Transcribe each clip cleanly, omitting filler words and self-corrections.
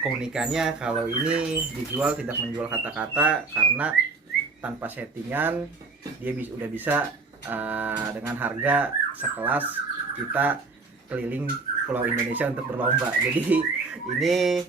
keunikannya kalau ini dijual tidak menjual kata-kata karena tanpa settingan dia udah bisa dengan harga sekelas kita keliling Pulau Indonesia untuk berlomba. Jadi ini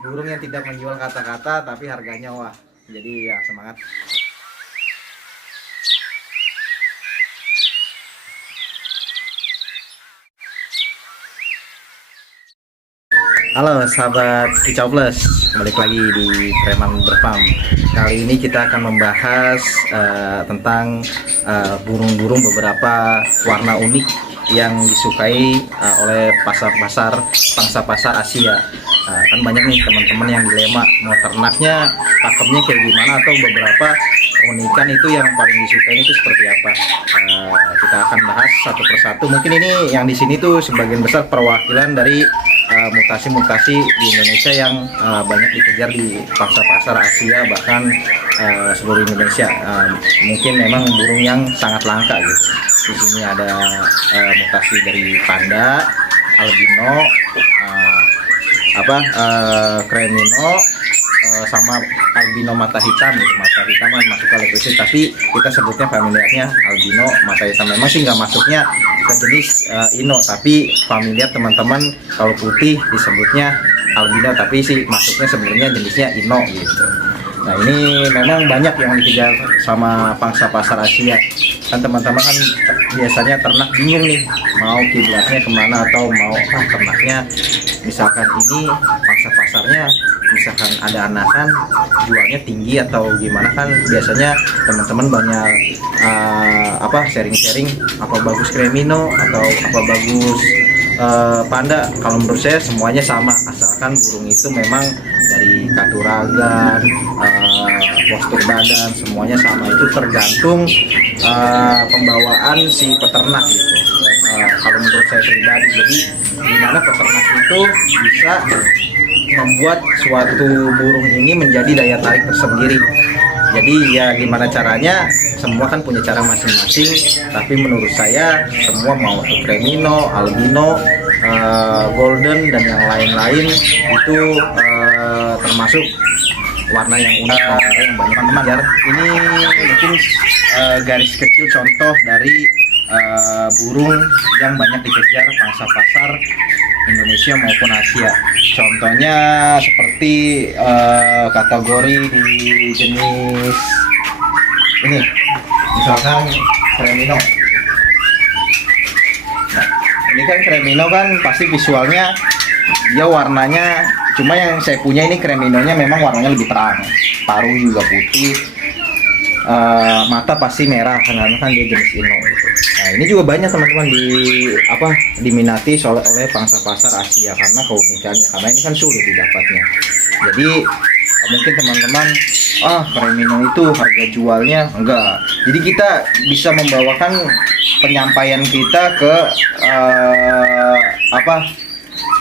burung yang tidak menjual kata-kata tapi harganya wah. Jadi ya semangat. Halo sahabat Kicau Plus, balik lagi di Preman Berfam. Kali ini kita akan membahas tentang burung-burung beberapa warna unik yang disukai oleh pasar-pasar pangsa pasar Asia. Kan banyak nih teman-teman yang dilema mau ternaknya pakemnya kayak gimana atau beberapa keunikan itu yang paling disukai itu seperti apa. Kita akan bahas satu persatu. Mungkin ini yang di sini tuh sebagian besar perwakilan dari mutasi-mutasi di Indonesia yang banyak dikejar di pasar-pasar Asia bahkan seluruh Indonesia. Mungkin memang burung yang sangat langka gitu. Di sini ada mutasi dari panda, albino, cremino, sama albino mata hitam gitu. Mata hitam kan masuk ke lepisis tapi kita sebutnya familiarnya albino mata hitam. Memang sih nggak masuknya ke jenis ino tapi familiar teman-teman kalau putih disebutnya albino tapi sih masuknya sebenarnya jenisnya ino gitu. Nah ini memang banyak yang dikejar sama pangsa pasar Asia kan teman-teman kan biasanya ternak bingung nih mau kiblatnya kemana atau mau ternaknya misalkan ini pangsa pasarnya misalkan ada anakan jualnya tinggi atau gimana kan biasanya teman-teman banyak sharing-sharing apa bagus cremino atau apa bagus panda. Kalau menurut saya semuanya sama asalkan burung itu memang dari katuragan, postur badan semuanya sama, itu tergantung pembawaan si peternak gitu. Kalau menurut saya pribadi, jadi gimana peternak itu bisa membuat suatu burung ini menjadi daya tarik tersendiri. Jadi ya gimana caranya, semua kan punya cara masing-masing, tapi menurut saya semua mau cremino, albino, golden dan yang lain-lain itu termasuk warna yang unik yang banyak teman-teman. Ini mungkin garis kecil contoh dari burung yang banyak dikejar pangsa pasar Indonesia maupun Asia. Contohnya seperti kategori di jenis ini, misalkan cremino. Nah, ini kan cremino kan pasti visualnya dia warnanya, cuma yang saya punya ini creminonya memang warnanya lebih terang, paruh juga putih, mata pasti merah karena kan dia jenis ino gitu. Nah ini juga banyak teman-teman diminati oleh pangsa pasar Asia karena keunikannya, karena ini kan sulit didapatnya. Jadi mungkin teman-teman cremino itu harga jualnya enggak, jadi kita bisa membawakan penyampaian kita ke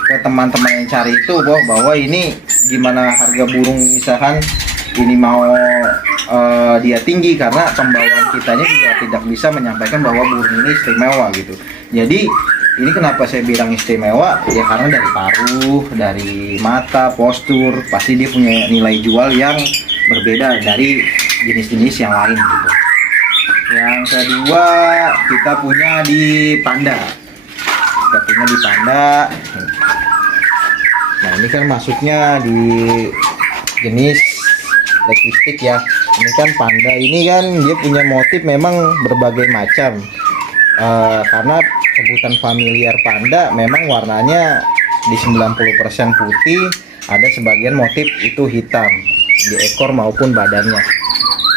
ke teman-teman yang cari itu bahwa ini gimana harga burung, misalkan ini mau dia tinggi karena pembawaan kitanya juga tidak bisa menyampaikan bahwa burung ini istimewa gitu. Jadi ini kenapa saya bilang istimewa ya karena dari paruh, dari mata, postur pasti dia punya nilai jual yang berbeda dari jenis-jenis yang lain gitu. Yang kedua kita punya di panda. Nah ini kan masuknya di jenis legistik ya. Ini kan panda ini kan dia punya motif memang berbagai macam. Karena sebutan familiar panda memang warnanya di 90% putih, ada sebagian motif itu hitam di ekor maupun badannya.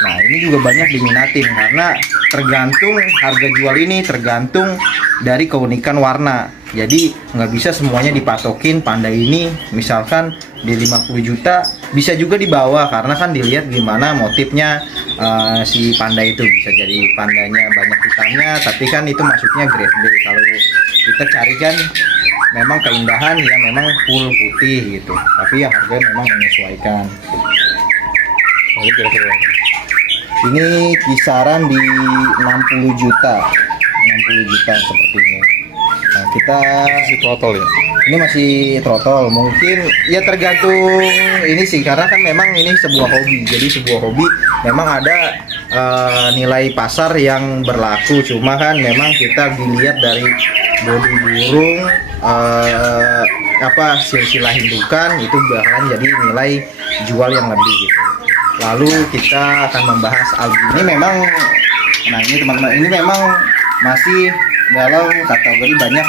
Nah ini juga banyak diminatin karena tergantung harga jual ini tergantung dari keunikan warna. Jadi nggak bisa semuanya dipatokin panda ini misalkan di 50 juta, bisa juga di bawah karena kan dilihat gimana motifnya si panda itu. Bisa jadi pandanya banyak hitamnya tapi kan itu masuknya grade B. Kalau kita cari kan memang keindahan yang memang full putih gitu, tapi ya harganya memang menyesuaikan. Lalu kira-kira ini kisaran di 60 juta seperti ini. Nah, kita total ya. Ini masih trotol, mungkin ya tergantung ini sih, karena kan memang ini sebuah hobi. Jadi sebuah hobi memang ada nilai pasar yang berlaku, cuma kan memang kita dilihat dari bodi burung, silsilah indukan itu bakalan jadi nilai jual yang lebih gitu. Lalu kita akan membahas albino. Ini memang, nah ini teman-teman, ini memang masih dalam kategori banyak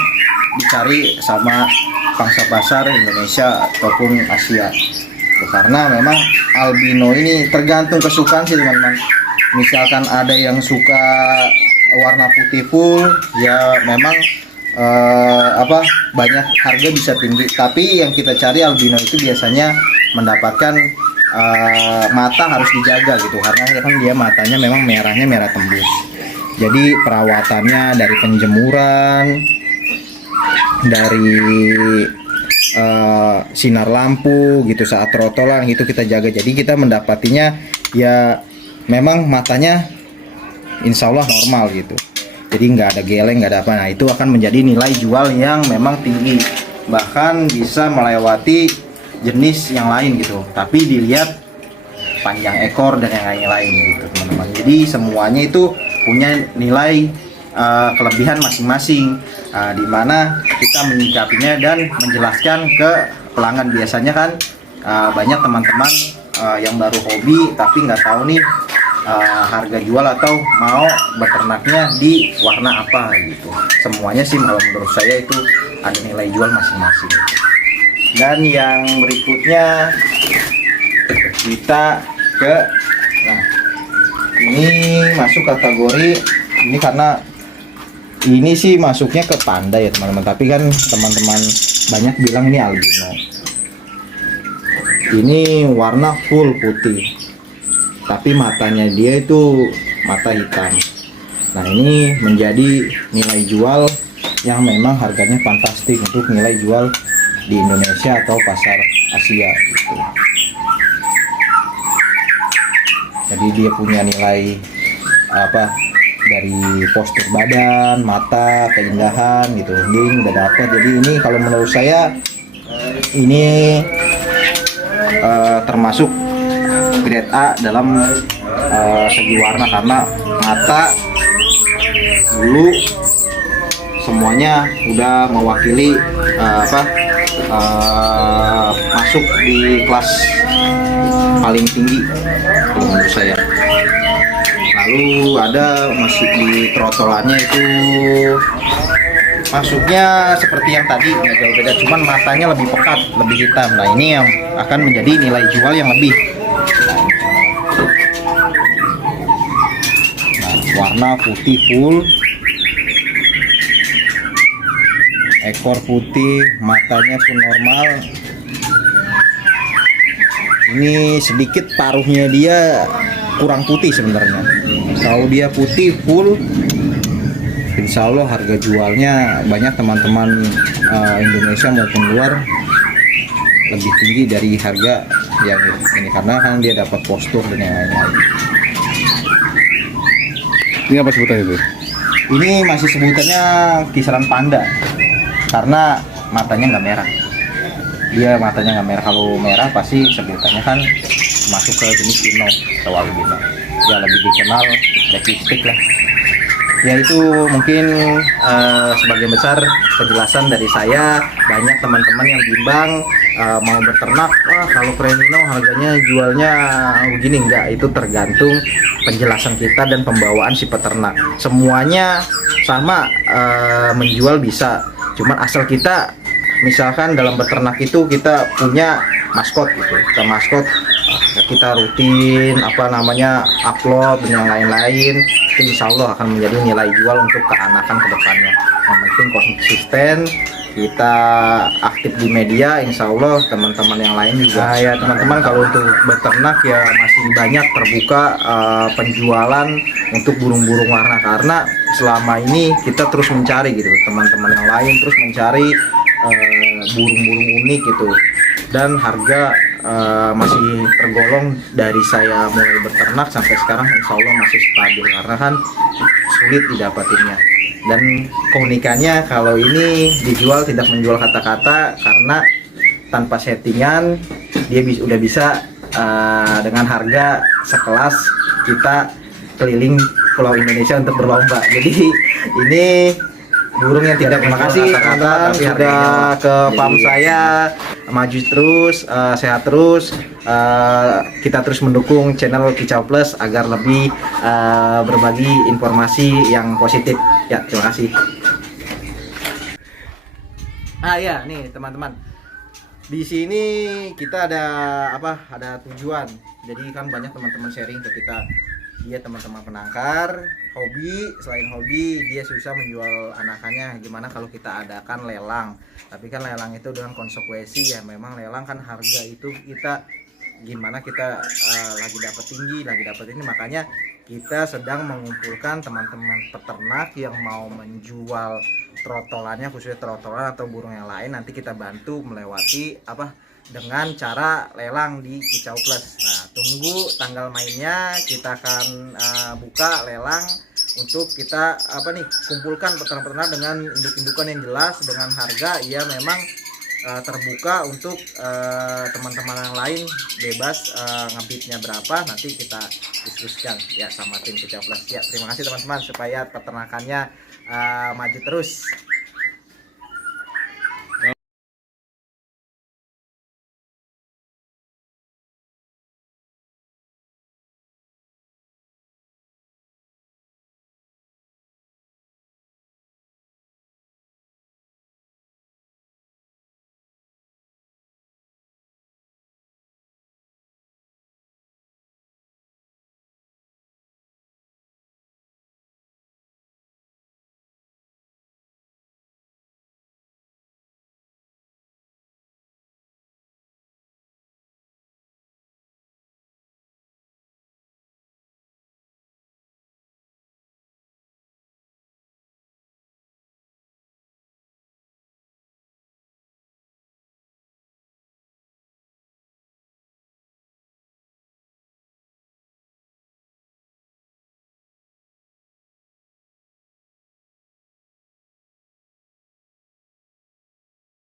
dicari sama pangsa pasar Indonesia ataupun Asia. Karena memang albino ini tergantung kesukaan sih teman-teman. Misalkan ada yang suka warna putih full, ya memang banyak harga bisa tinggi. Tapi yang kita cari albino itu biasanya mendapatkan mata harus dijaga gitu, karena kan dia matanya memang merahnya merah tembus. Jadi perawatannya dari penjemuran, dari sinar lampu gitu saat trotolan itu kita jaga. Jadi kita mendapatinya ya memang matanya insya Allah normal gitu. Jadi nggak ada geleng, nggak ada apa. Nah itu akan menjadi nilai jual yang memang tinggi, bahkan bisa melewati jenis yang lain gitu. Tapi dilihat panjang ekor dan yang lain-lain gitu teman-teman. Jadi semuanya itu punya nilai kelebihan masing-masing, di mana kita menyikapinya dan menjelaskan ke pelanggan. Biasanya kan banyak teman-teman yang baru hobi tapi nggak tahu nih harga jual atau mau beternaknya di warna apa gitu. Semuanya sih kalau menurut saya itu ada nilai jual masing-masing. Dan yang berikutnya kita ke, nah ini masuk kategori ini karena ini sih masuknya ke panda ya teman-teman, tapi kan teman-teman banyak bilang ini albino. Ini warna full putih, tapi matanya dia itu mata hitam. Nah ini menjadi nilai jual yang memang harganya fantastis untuk nilai jual di Indonesia atau pasar Asia gitu. Jadi dia punya nilai dari postur badan, mata, keindahan gitu, ini udah dapet. Jadi ini kalau menurut saya ini termasuk grade A dalam segi warna, karena mata, bulu semuanya udah mewakili masuk di kelas paling tinggi kalau menurut saya. Lalu ada masuk di trotolannya itu masuknya seperti yang tadi, nggak jauh beda, cuman matanya lebih pekat, lebih hitam. Nah ini yang akan menjadi nilai jual yang lebih. Nah, warna putih full, ekor putih, matanya pun normal. Ini sedikit paruhnya dia kurang putih sebenarnya. Kalau dia putih full, insya Allah harga jualnya banyak teman-teman Indonesia maupun luar lebih tinggi dari harga yang ini, karena kan dia dapat postur dan yang lain-lain. Ini apa sebutannya itu? Ini masih sebutannya kisaran panda, karena matanya nggak merah. Dia matanya nggak merah. Kalau merah pasti sebutannya kan masuk ke jenis pino atau albino. Ya lebih dikenal black lipstick lah. Ya itu mungkin sebagian besar penjelasan dari saya. Banyak teman-teman yang bimbang mau beternak, kalau premino harganya jualnya begini. Enggak, itu tergantung penjelasan kita dan pembawaan si peternak. Semuanya sama, menjual bisa, cuman asal kita misalkan dalam beternak itu kita punya maskot gitu. Kita maskot, kita rutin upload dan yang lain-lain, itu insya Allah akan menjadi nilai jual untuk keanakan ke depannya. Yang penting konsisten, kita aktif di media, insya Allah teman-teman yang lain juga. Nah, ya teman-teman, kalau untuk beternak ya masih banyak terbuka penjualan untuk burung-burung warna, karena selama ini kita terus mencari gitu, teman-teman yang lain terus mencari burung-burung unik gitu, dan harga masih tergolong dari saya mulai beternak sampai sekarang insya Allah masih stabil, karena kan sulit didapatinnya. Dan keunikannya kalau ini dijual tidak menjual kata-kata karena tanpa settingan dia udah bisa dengan harga sekelas kita keliling Pulau Indonesia untuk berlomba. Jadi ini burung yang tidak terima kasih teman-teman sudah ke farm saya, maju terus, sehat terus. Kita terus mendukung channel Kicau Plus agar lebih berbagi informasi yang positif. Ya, terima kasih. Ya, nih teman-teman. Di sini kita ada apa? Ada tujuan. Jadi kan banyak teman-teman sharing ke kita. Dia teman-teman penangkar, hobi, selain hobi dia susah menjual anakannya. Gimana kalau kita adakan lelang? Tapi kan lelang itu dengan konsekuensi ya, memang lelang kan harga itu kita gimana kita lagi dapat tinggi, lagi dapat ini, makanya kita sedang mengumpulkan teman-teman peternak yang mau menjual trotolannya, khususnya trotolan atau burung yang lain, nanti kita bantu melewati apa dengan cara lelang di Kicau Plus. Nah, tunggu tanggal mainnya, kita akan buka lelang untuk kita apa nih, kumpulkan peternak-peternak dengan induk-indukan yang jelas, dengan harga ya memang terbuka untuk teman-teman yang lain bebas ngebitnya berapa, nanti kita diskusikan ya sama tim Kicau Plus. Ya, terima kasih teman-teman supaya peternakannya maju terus.